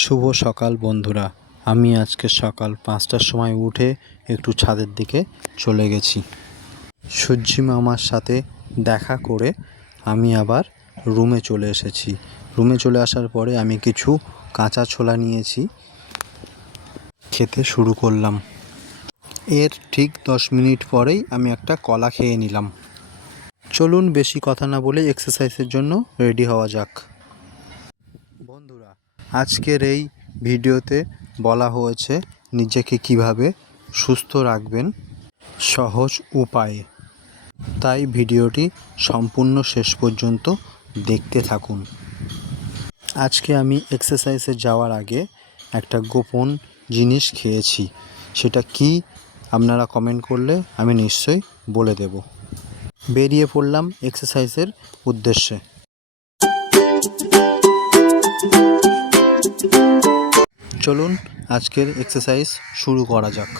শুভ সকাল বন্ধুরা। আমি আজকে সকাল 5টার সময় উঠে একটু ছাদের দিকে চলে গেছি। সূর্যি মামার সাথে দেখা করে আমি আবার রুমে চলে এসেছি। রুমে চলে আসার পরে আমি কিছু কাঁচা ছোলা নিয়েছি, খেতে শুরু করলাম। এর ঠিক 10 মিনিট পরেই আমি একটা কলা খেয়ে নিলাম। চলুন বেশি কথা না বলে এক্সারসাইজের জন্য রেডি হওয়া যাক। বন্ধুরা, আজকের এই ভিডিওতে বলা হয়েছে নিজেকে কিভাবে সুস্থ রাখবেন সহজ উপায়ে। তাই ভিডিওটি সম্পূর্ণ শেষ পর্যন্ত দেখতে থাকুন। আজকে আমি এক্সারসাইজে যাওয়ার আগে একটা গোপন জিনিস খেয়েছি। সেটা কি আপনারা কমেন্ট করলে আমি নিশ্চয়ই বলে দেব। বেরিয়ে পড়লাম এক্সারসাইজের উদ্দেশ্যে। চলুন আজকের এক্সারসাইজ শুরু করা যাক।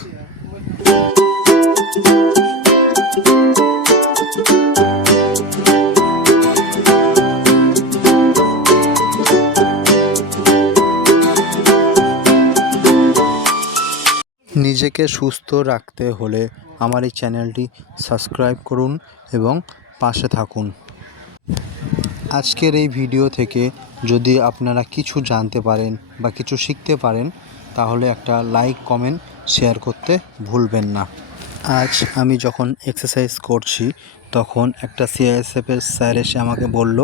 নিজেকে সুস্থ রাখতে হলে আমার এই চ্যানেলটি সাবস্ক্রাইব করুন এবং পাশে থাকুন। আজকের এই ভিডিও থেকে যদি আপনারা কিছু জানতে পারেন বা কিছু শিখতে পারেন, তাহলে একটা লাইক, কমেন্ট, শেয়ার করতে ভুলবেন না। আজ আমি যখন এক্সারসাইজ করছি তখন একটা সিআইএসএফের স্যার এসে আমাকে বলল,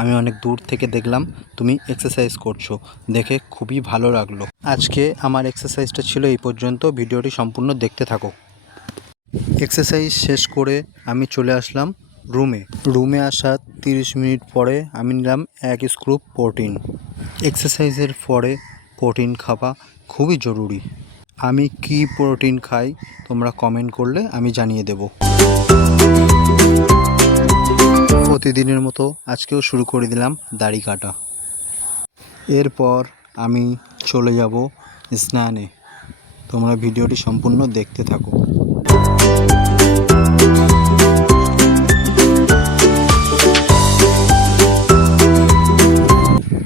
আমি অনেক দূর থেকে দেখলাম তুমি এক্সারসাইজ করছো, দেখে খুবই ভালো লাগলো। আজকে আমার এক্সারসাইজটা ছিল এই পর্যন্ত। ভিডিওটি সম্পূর্ণ দেখতে থাকো। এক্সারসাইজ শেষ করে আমি চলে আসলাম রুমে আসার 30 মিনিট পরে আমি নিলাম 1 স্কুপ প্রোটিন। এক্সারসাইজের পরে প্রোটিন খাওয়া খুবই জরুরি। আমি কি প্রোটিন খাই তোমরা কমেন্ট করলে আমি জানিয়ে দেব। প্রতিদিনের মতো আজকেও শুরু করে দিলাম দাড়ি কাটা। এরপর আমি চলে যাব স্নানে। তোমরা ভিডিওটি সম্পূর্ণ দেখতে থাকো।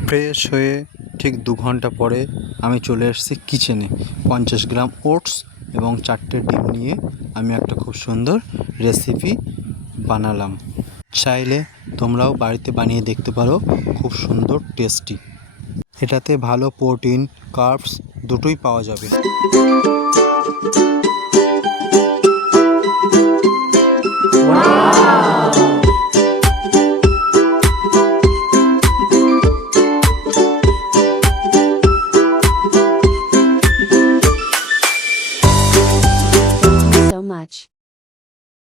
ফ্রেশ হয়ে ঠিক 2 ঘন্টা পরে আমি চলে এসেছি কিচেনে। 50 গ্রাম ওটস এবং 4টে ডিম নিয়ে আমি একটা খুব সুন্দর রেসিপি বানালাম। চাইলে তোমরাও বাড়িতে বানিয়ে দেখতে পারো, খুব সুন্দর টেস্টি। এটাতে ভালো প্রোটিন, কার্বস দুটোই পাওয়া যাবে। So much.